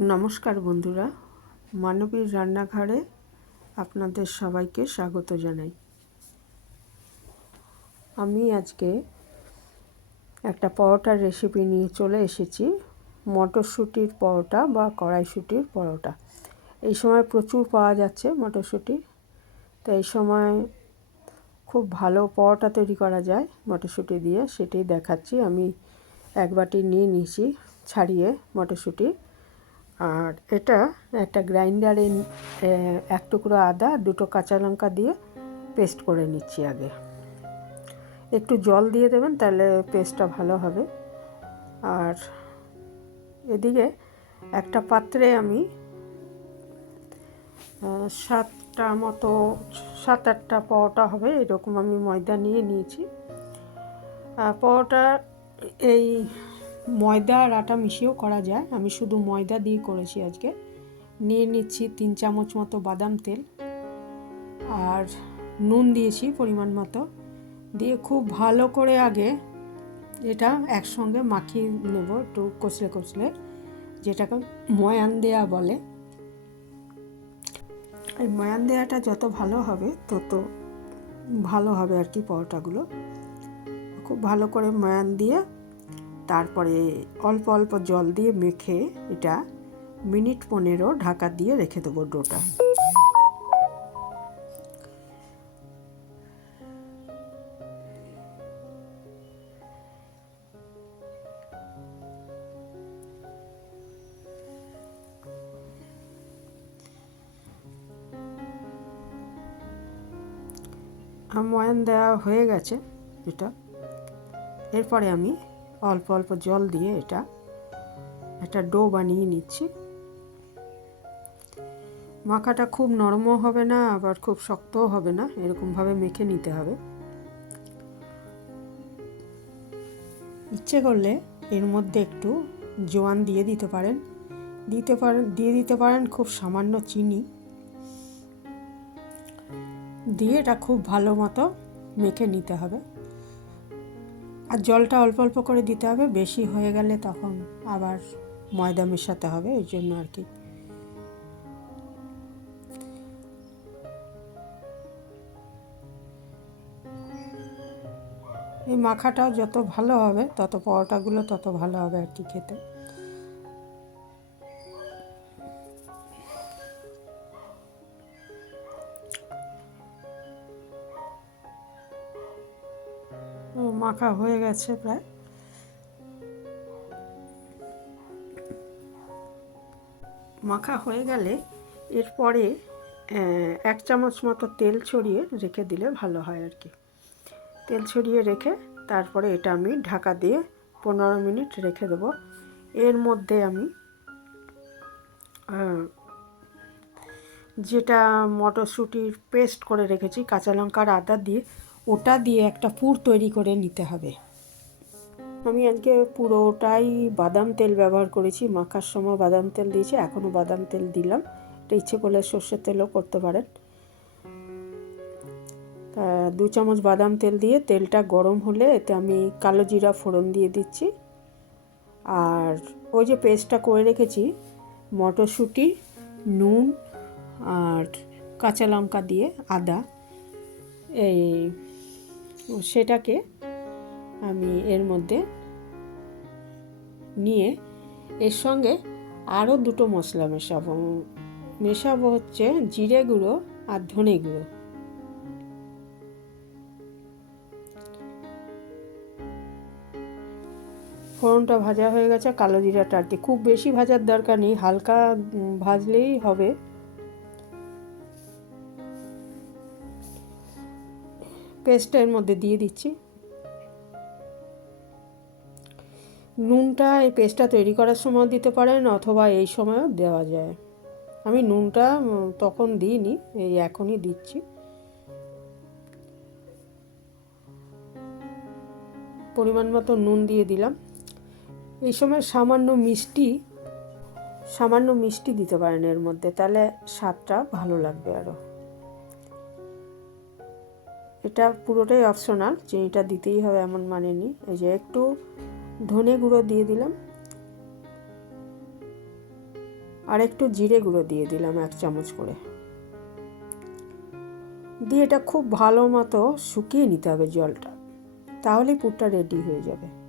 নমস্কার বন্ধুরা, মানবীর রান্নাঘরে আপনাদের সবাইকে স্বাগত জানাই। আমি আজকে একটা পরোটার রেসিপি নিয়ে চলে এসেছি, মটরশুঁটির পরোটা বা কড়াইশুঁটির পরোটা। এই সময় প্রচুর পাওয়া যাচ্ছে মটরশুঁটি, তো এই সময় খুব ভালো পরোটা তৈরি করা যায় মটরশুঁটি দিয়ে, সেটাই দেখাচ্ছি। আমি এক বাটি নিয়ে নিয়েছি ছাড়িয়ে মটরশুঁটি। আর এটা একটা গ্রাইন্ডারে এক টুকরো আদা, দুটো কাঁচা লঙ্কা দিয়ে পেস্ট করে নিচ্ছি আগে। একটু জল দিয়ে দেবেন, তাহলে পেস্টটা ভালো হবে। আর এদিকে একটা পাত্রে আমি সাতটা মতো, সাত আটটা পরোটা হবে, এরকম আমি ময়দা নিয়ে নিয়েছি। পরোটা এই ময়দা আর আটা মিশিয়েও করা যায়। আমি শুধু ময়দা দিয়ে করেছি আজকে। নিয়ে নিচ্ছি তিন চামচ মতো বাদাম তেল আর নুন দিয়েছি পরিমাণ মতো। দিয়ে খুব ভালো করে আগে এটা একসঙ্গে মাখিয়ে নেব একটু কচলে কচলে, যেটাকে ময়ান দেয়া বলে। এই ময়ান দেয়াটা যত ভালো হবে, তত ভালো হবে আর কি পরোটাগুলো। খুব ভালো করে ময়ান দিয়ে তারপরে অল্প অল্প জল দিয়ে মেখে এটা মিনিট পনেরো ঢাকা দিয়ে রেখে দেবো ডোটা। ময়ান দেওয়া হয়ে গেছে এটা। এরপরে আমি অল্প অল্প জল দিয়ে এটা একটা ডো বানিয়ে নিচ্ছি। মাখাটা খুব নরমও হবে না, আবার খুব শক্তও হবে না, এরকমভাবে মেখে নিতে হবে। ইচ্ছে করলে এর মধ্যে একটু জোয়ান দিয়ে দিতে পারেন। দিতে পারেন, দিয়ে দিতে পারেন খুব সামান্য চিনি। দিয়ে এটা খুব ভালো মতো মেখে নিতে হবে। আর জলটা অল্প অল্প করে দিতে হবে, বেশি হয়ে গেলে তখন আবার ময়দা মেশাতে হবে, এই জন্য আর কি। এই মাখাটাও যত ভালো হবে, তত পরোটাগুলো তত ভালো হবে আর কি খেতে। মাখা হয়ে গেছে প্রায়। মাখা হয়ে গেলে এরপরে এক চামচ মতো তেল ছড়িয়ে রেখে দিলে ভালো হয় আর কি। তেল ছড়িয়ে রেখে তারপরে এটা আমি ঢাকা দিয়ে পনেরো মিনিট রেখে দেবো। এর মধ্যে আমি যেটা মটরশুঁটির পেস্ট করে রেখেছি, কাঁচা লঙ্কার আদা দিয়ে ওটা দিয়ে একটা পুর তৈরি করে নিতে হবে। আমি আজকে পুরোটাই বাদাম তেল ব্যবহার করেছি, মাখার সময় বাদাম তেল দিয়েছি, এখনও বাদাম তেল দিলাম। এটা ইচ্ছে করলে সর্ষের তেলও করতে পারেন। তা দু চামচ বাদাম তেল দিয়ে তেলটা গরম হলে এতে আমি কালো জিরা ফোড়ন দিয়ে দিচ্ছি। আর ওই যে পেস্টটা করে রেখেছি, মটরশুঁটি, নুন আর কাঁচা লঙ্কা দিয়ে আদা, এই সেটাকে আমি এর মধ্যে নিয়ে এর সঙ্গে আরও দুটো মশলা মেশাবো। মেশাবো হচ্ছে জিরে গুঁড়ো আর ধনে গুঁড়ো। ফোড়নটা ভাজা হয়ে গেছে, কালো জিরাটা আর কি। খুব বেশি ভাজার দরকার নেই, হালকা ভাজলেই হবে। পেস্টটা এর মধ্যে দিয়ে দিচ্ছি। নুনটা এই পেস্টটা তৈরি করার সময় দিতে পারেন অথবা এই সময়ও দেওয়া যায়। আমি নুনটা তখন দিইনি, এই এখনই দিচ্ছি। পরিমাণ মতো নুন দিয়ে দিলাম। এই সময় সামান্য মিষ্টি সামান্য মিষ্টি দিতে পারেন এর মধ্যে, তাহলে স্বাদটা ভালো লাগবে আরও এটা পুরোটাই অপশনাল চিনিটা দিতেই হবে এমন মানে নি এই যে একটু ধনে গুঁড়ো দিয়ে দিলাম। আর একটু জিরে গুঁড়ো দিয়ে দিলাম এক চামচ করে। দিয়ে এটা খুব ভালো মতো শুকিয়ে নিতে হবে জলটা। তাহলেই পুরটা রেডি হয়ে যাবে।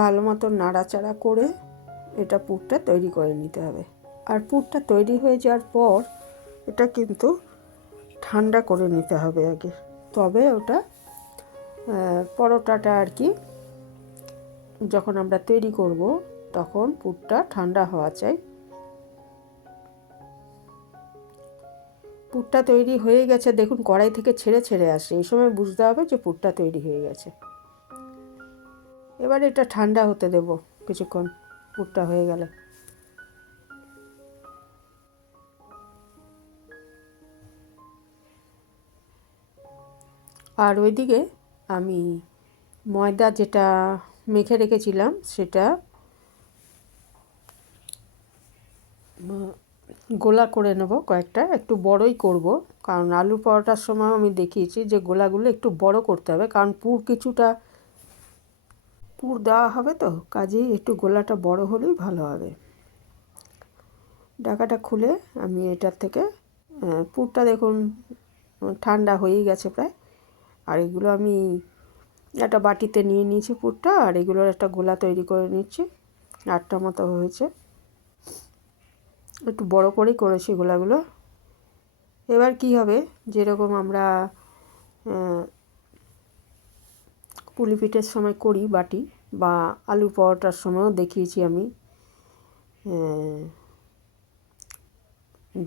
ভালো মতো নাড়াচাড়া করে এটা পুরটা তৈরি করে নিতে হবে। আর পুরটা তৈরি হয়ে যাওয়ার পর এটা কিন্তু ঠান্ডা করে নিতে হবে আগে। তবে ওটা পরোটাটা আর কি যখন আমরা তৈরি করব, তখন পুরটা ঠান্ডা হওয়া চাই। পুরটা তৈরি হয়ে গেছে, দেখুন কড়াই থেকে ছেড়ে ছেড়ে আসে এই সময় বুঝতে হবে যে পুরটা তৈরি হয়ে গেছে। এবার এটা ঠান্ডা হতে দেব কিছুক্ষণ, পুরটা হয়ে গেলে। আর ওইদিকে আমি ময়দা যেটা মেখে রেখেছিলাম, সেটা গোলা করে নেব কয়েকটা, একটু বড়ই করব। কারণ আলু পরোটার সময় আমি দেখিয়েছি যে গোলাগুলো একটু বড় করতে হবে, কারণ পুর কিছুটা পুর দেওয়া হবে তো, কাজেই একটু গোলাটা বড় হলেই ভালো হবে। ডাকাটা খুলে আমি এটার থেকে পুরটা দেখুন, ঠান্ডা হয়েই গেছে প্রায়। আর এগুলো আমি একটা বাটিতে নিয়ে নিয়েছি পুরটা, আর এগুলোর একটা গোলা তৈরি করে নিচ্ছি। আটটা মতো হয়েছে। একটু বড় করেই করেছি গোলাগুলো। এবার কি হবে? যেরকম আমরা পুলি পিঠের সময় করি বাটি বা আলু পরোটার সময়ও দেখিয়েছি আমি।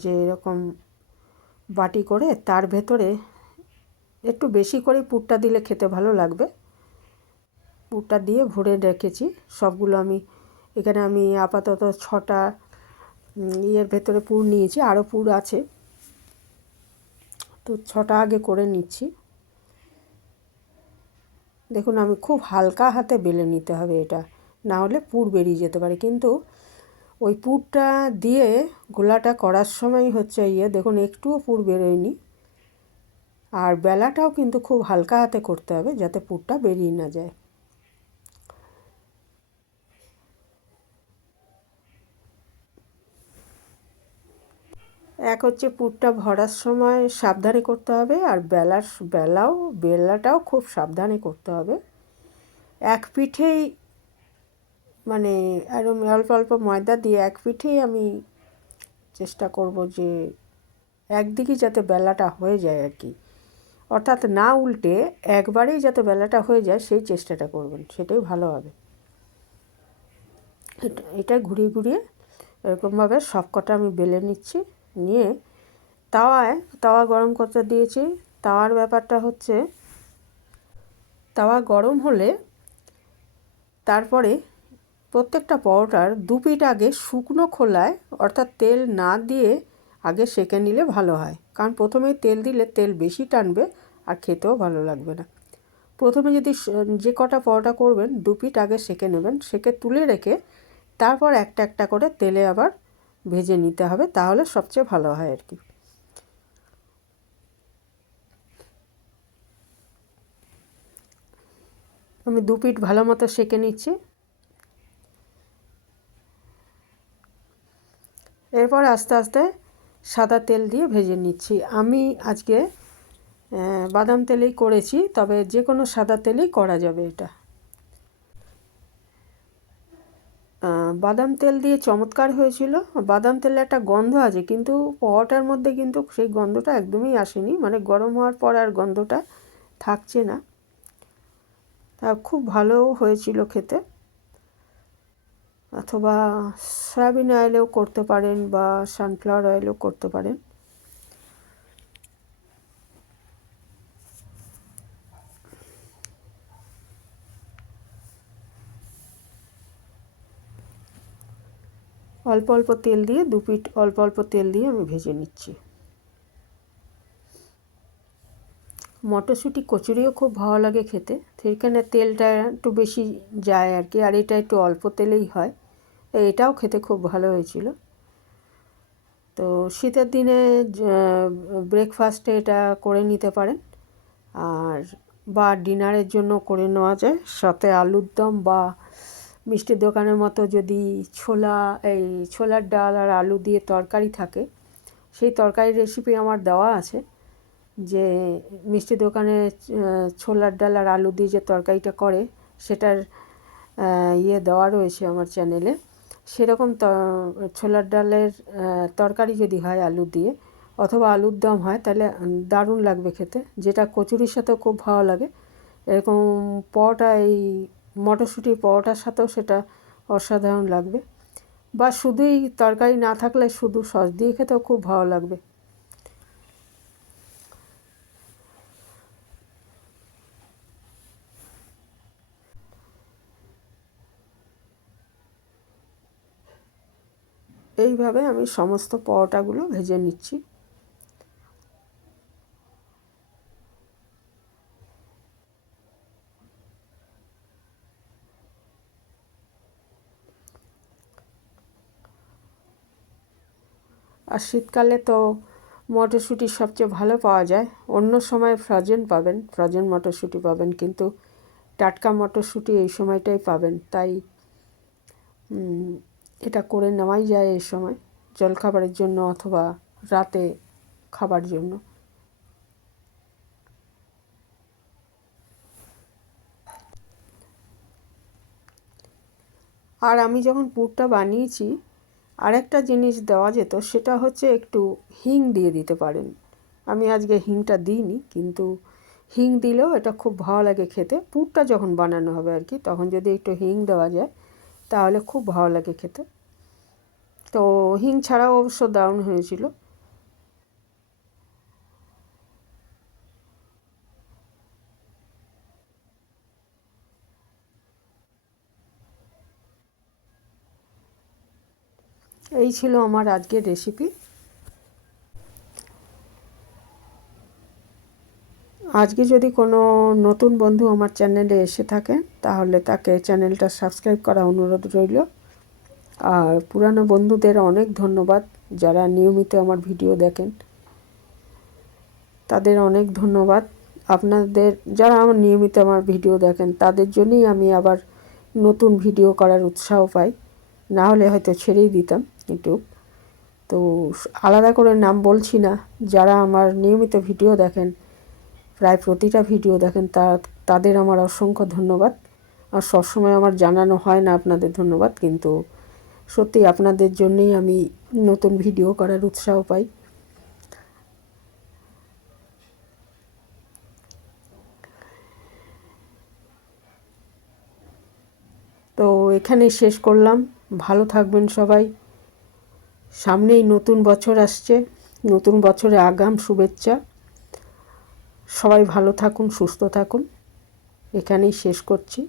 যে এরকম বাটি করে তার ভেতরে একটু বেশি করে পুরটা দিলে খেতে ভালো লাগবে। পুরটা দিয়ে ভরে রেখেছি। সবগুলো আমি এখানে আমি আপাতত ছটা ইয়ের ভেতরে পুর নিয়েছি, আরও পুর আছে। তো ছটা আগে করে নিচ্ছি। দেখুন, আমি খুব হালকা হাতে বেলে নিতে হবে এটা। না হলে পুর বেরিয়ে যেতে পারে। কিন্তু ওই পুরটা দিয়ে গোলাটা করার সময় হচ্ছে ইয়ে দেখুন, একটুও পুর বেরোয়নি। আর বেলাটাও কিন্তু খুব হালকা হাতে করতে হবে যাতে পুরটা বেরিয়ে না যায়। এক হচ্ছে পুরটা ভরার সময় সাবধানে করতে হবে আর বেলার বেলাও, বেলাটাও খুব সাবধানে করতে হবে। এক পিঠেই মানে আরও অল্প অল্প ময়দা দিয়ে এক পিঠেই আমি চেষ্টা করব যে একদিকে যাতে বেলাটা হয়ে যায় আর কি। অর্থাৎ না উল্টে একবারেই যাতে বেলাটা হয়ে যায় সেই চেষ্টাটা করবেন, সেটাই ভালো হবে। এটা ঘুরিয়ে ঘুরিয়ে এরকমভাবে সব কটা আমি বেলে নিচ্ছি। নিয়ে তাওয়ায়, তাওয়া গরম করতে দিয়েছি। তাওয়ার ব্যাপারটা হচ্ছে, তাওয়া গরম হলে তারপরে প্রত্যেকটা পরোটার দু পিঠ আগে শুকনো খোলায়, অর্থাৎ তেল না দিয়ে আগে সেঁকে নিলে ভালো হয়। কারণ প্রথমেই তেল দিলে তেল বেশি টানবে আর খেতেও ভালো লাগবে না। প্রথমে যদি যে কটা পরোটা করবেন, দু পিঠ আগে সেঁকে নেবেন, সেঁকে তুলে রেখে তারপর একটা একটা করে তেলে আবার ভেজে নিতে হবে, তাহলে সবচেয়ে ভালো হয় আর কি। আমি দু পিঠ ভালো মতো সেঁকে নিচ্ছি। এরপর আস্তে আস্তে সাদা তেল দিয়ে ভেজে নিচ্ছি। আমি আজকে বাদাম তেলেই করেছি, তবে যে কোনো সাদা তেলেই করা যাবে এটা। বাদাম তেল দিয়ে চমৎকার হয়েছিল। বাদাম তেলে একটা গন্ধ আছে, কিন্তু পরোটার মধ্যে কিন্তু সেই গন্ধটা একদমই আসেনি। মানে গরম হওয়ার পর আর গন্ধটা থাকছে না। তা খুব ভালো হয়েছিল খেতে। অথবা সয়াবিন অয়েলেও করতে পারেন বা সানফ্লাওয়ার অয়েলেও করতে পারেন। অল্প অল্প তেল দিয়ে, দু পিঠ অল্প অল্প তেল দিয়ে আমি ভেজে নিচ্ছি। মটরশুঁটি কচুরিও খুব ভালো লাগে খেতে। তো এখানে তেলটা একটু বেশি যায় আর কি, আর এটা একটু অল্প তেলেই হয়। এটাও খেতে খুব ভালো হয়েছিল। তো শীতের দিনে ব্রেকফাস্টে এটা করে নিতে পারেন। আর বা ডিনারের জন্য করে নেওয়া যায়। সাথে আলুর দম বা মিষ্টির দোকানের মতো যদি ছোলা, এই ছোলার ডাল আর আলু দিয়ে তরকারি থাকে, সেই তরকারির রেসিপি আমার দেওয়া আছে যে মিষ্টি দোকানে ছোলার ডাল আর আলু দিয়ে যে তরকারিটা করে, সেটার ইয়ে দেওয়া রয়েছে আমার চ্যানেলে সেরকম ছোলার ডালের তরকারি যদি হয় আলু দিয়ে, অথবা আলুর দম হয়, তাহলে দারুণ লাগবে খেতে। যেটা কচুরির সাথেও খুব ভালো লাগে। এরকম পরোটা এই মটরশুঁটির পরোটার সাথেও সেটা অসাধারণ লাগবে। বা শুধুই তরকারি না থাকলে শুধু সস দিয়ে খেতেও খুব ভালো লাগবে। এইভাবে আমি সমস্ত পরোটাগুলো ভেজে নিচ্ছি। আর শীতকালে তো মটরশুঁটি সবচেয়ে ভালো পাওয়া যায়। অন্য সময় ফ্রোজেন পাবেন ফ্রজেন মটরশুঁটি পাবেন, কিন্তু টাটকা মটরশুঁটি এই সময়টাই পাবেন। তাই এটা করে নেওয়াই যায় এই সময়, জলখাবারের জন্য অথবা রাতে খাবার জন্য। আর আমি যখন পুরটা বানিয়েছি আরেকটা জিনিস দেওয়া যেত সেটা হচ্ছে একটু হিং দিয়ে দিতে পারেন। আমি আজকে হিংটা দিইনি, কিন্তু হিং দিলেও এটা খুব ভালো লাগে খেতে। পুরটা যখন বানানো হবে আর কি, তখন যদি একটু হিং দেওয়া যায়, তাহলে খুব ভালো লাগে খেতে। তো হিং ছাড়াও অবশ্য দারুণ হয়েছিল। এই ছিল আমার আজকের রেসিপি আজকে যদি কোনো নতুন বন্ধু আমার চ্যানেলে এসে থাকেন তাহলে তাকে চ্যানেলটা সাবস্ক্রাইব করা অনুরোধ রইল। আর পুরানো বন্ধুদের অনেক ধন্যবাদ যারা নিয়মিত আমার ভিডিও দেখেন। তাদের অনেক ধন্যবাদ। আপনাদের, যারা আমার নিয়মিত আমার ভিডিও দেখেন, তাদের জন্যই আমি আবার নতুন ভিডিও করার উৎসাহ পাই। না হলে হয়তো ছেড়েই দিতাম। ইউটিউব তো আলাদা করে নাম বলছি না, যারা আমার নিয়মিত ভিডিও দেখেন, প্রায় প্রতিটা ভিডিও দেখেন, তা, তাদের আমার অসংখ্য ধন্যবাদ। আর সবসময় আমার জানানো হয় না আপনাদের ধন্যবাদ, কিন্তু সত্যি আপনাদের জন্যই আমি নতুন ভিডিও করার উৎসাহ পাই। তো এখানেই শেষ করলাম। ভালো থাকবেন সবাই। সামনেই নতুন বছর আসছে, নতুন বছরে আগাম শুভেচ্ছা। সবাই ভালো থাকুন, সুস্থ থাকুন। এখানেই শেষ করছি।